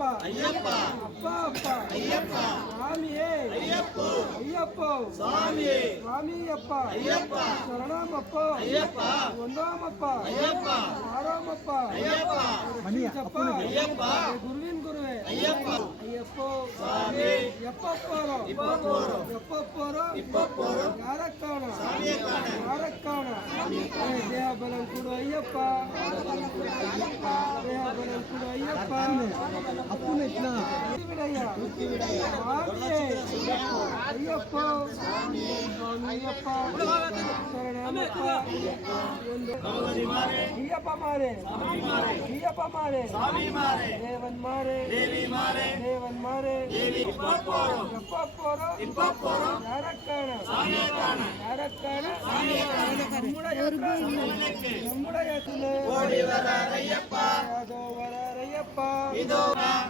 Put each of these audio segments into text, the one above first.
அப்பா ஐயப்பா. அப்பா அப்பா. ஐயப்பா. சாமியே. ஐயப்போ. ஐயப்போ. சுவாமியே சுவாமி அப்பா ஐயப்பா. சரணமப்போ. ஐயப்பா. ஒன்றாமப்பா. ஐயப்பா. ஆறாமப்பா. ஐயப்பா. ரட்சிச்சப்பா ஐயப்பா. குருவின் குருவே. ஐயப்பா. ஐயப்போ. சுவாமி எப்ப போறோம்? இப்ப போறோம். எப்ப போறோம்? இப்ப போறோம். யார காணோம் சாமியை காண. யார காணோம் ஏய், தேவபலம் கொடு ஐயப்பா. ஐயப்பா. ஐயப்பா சரணமப்பா ಒಂದು ஐயப்பா மாறே தேவன் மாறே தேவன் போறோம் எப்ப போறோம் யாரக்கான உலகத்தான நம்முடைய அதோ வரையப்பா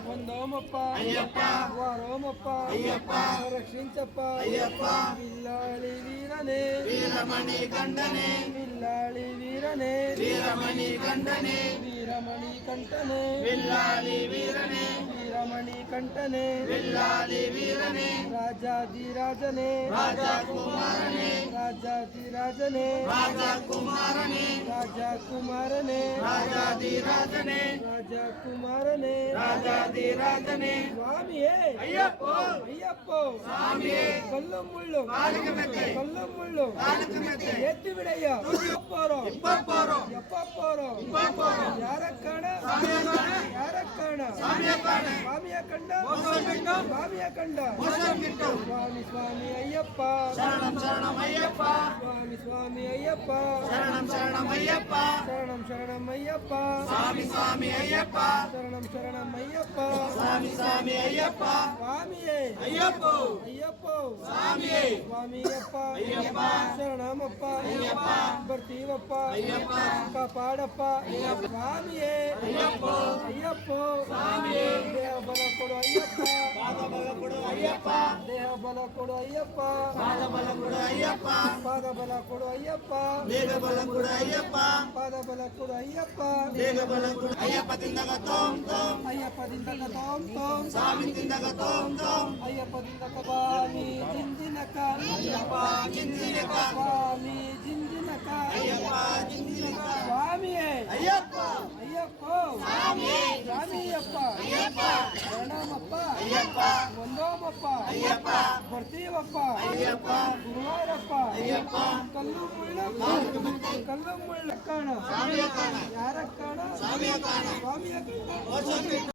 வந்தோமப்பா ஐயப்பா வரோமப்பா ஐயப்பா ரஷிంచப்பா ஐயப்பா வில்லாளி வீரனே வீரமணி கண்டனே. வில்லாளி வீரனே வீரமணி கண்டனே வீரமணி கண்டனே வில்லாளி வீரனே ராஜாதிராஜனே ராஜாகுமாரனே. ராஜாதிராஜனே ராஜாகுமாரனே. ராஜாகுமாரனே. ராஜாதிராஜனே ராஜாகுமாரனே. ராஜாதிராஜனே சுவாமியே. ஐயப்போ. ஐயப்போ. சாமியே கொல்லும் முள்ளும். கொல்லும் முள்ளும். ஏத்து விடையா போறோம் எப்ப போறோம்? எப்ப போறோம்? யாரக்கான சுவாமியா கண்டோம் சுவாமியா கண்டோம் சுவாமி சுவாமி ஐயப்பா சரணம் சரணம் ஐயப்பா சுவாமி சுவாமி ஐயப்பா சரணம் சரணம் ஐயப்பா சரணம் சரணம் ஐயப்பா சுவாமி சுவாமி ஐயப்பா சரணம் சரணம் ஐயப்பா சுவாமி சுவாமி ஐயப்பா சுவாமியே ஐயப்போ ஐயப்போ சுவாமியே சுவாமி ஐயப்பா ஐயப்பா சரணமப்பா ஐயப்பா பர்த்தீவப்பா ஐயப்பா. ಬಲ ಕೊಡು ಅಯ್ಯಪ್ಪ ಪಾದ ಬಲ ಕೊಡು ಅಯ್ಯಪ್ಪ ದೇಹ ಬಲ ಕೊಡು ಅಯ್ಯಪ್ಪ ಪಾದ ಬಲ ಕೊಡು ಅಯ್ಯಪ್ಪ ಪಾದ ಬಲ ಕೊಡು ಅಯ್ಯಪ್ಪ ದೇಹ ಬಲ ಕೊಡು ಅಯ್ಯಪ್ಪ ಪಾದ ಬಲ ಕೊಡು ಅಯ್ಯಪ್ಪ ದೇಹ ಬಲ ಕೊಡು ಅಯ್ಯಪ್ಪ ತಿಂದಾಗ ತೋಂ ತೋಂ ಅಯ್ಯಪ್ಪ ತಿಂದಾಗ ತೋಂ ತೋಂ ಸ್ವಾಮಿ ತಿಂದಾಗ ತೋಂ ತೋಂ ಅಯ್ಯಪ್ಪ ತಿಂದಾಗ ಬಾಮಿ ತಿಂದಿನಕ ಅಯ್ಯಪ್ಪ ತಿಂದಿನಕ ಅಯ್ಯಪ್ಪ ಶರಣಮಪ್ಪ ಒಂದೋಮಪ್ಪ ಬರ್ತೀವಪ್ಪ ಗುರುವಾರಪ್ಪ ಕಲ್ಲು ಮುಳ್ಳಪ್ಪ ಕಲ್ಲು ಮುಳ್ಳಕ್ಕಣ ಯಾರಕ್ಕಣ ಸ್ವಾಮಿಯ ಕಾಣ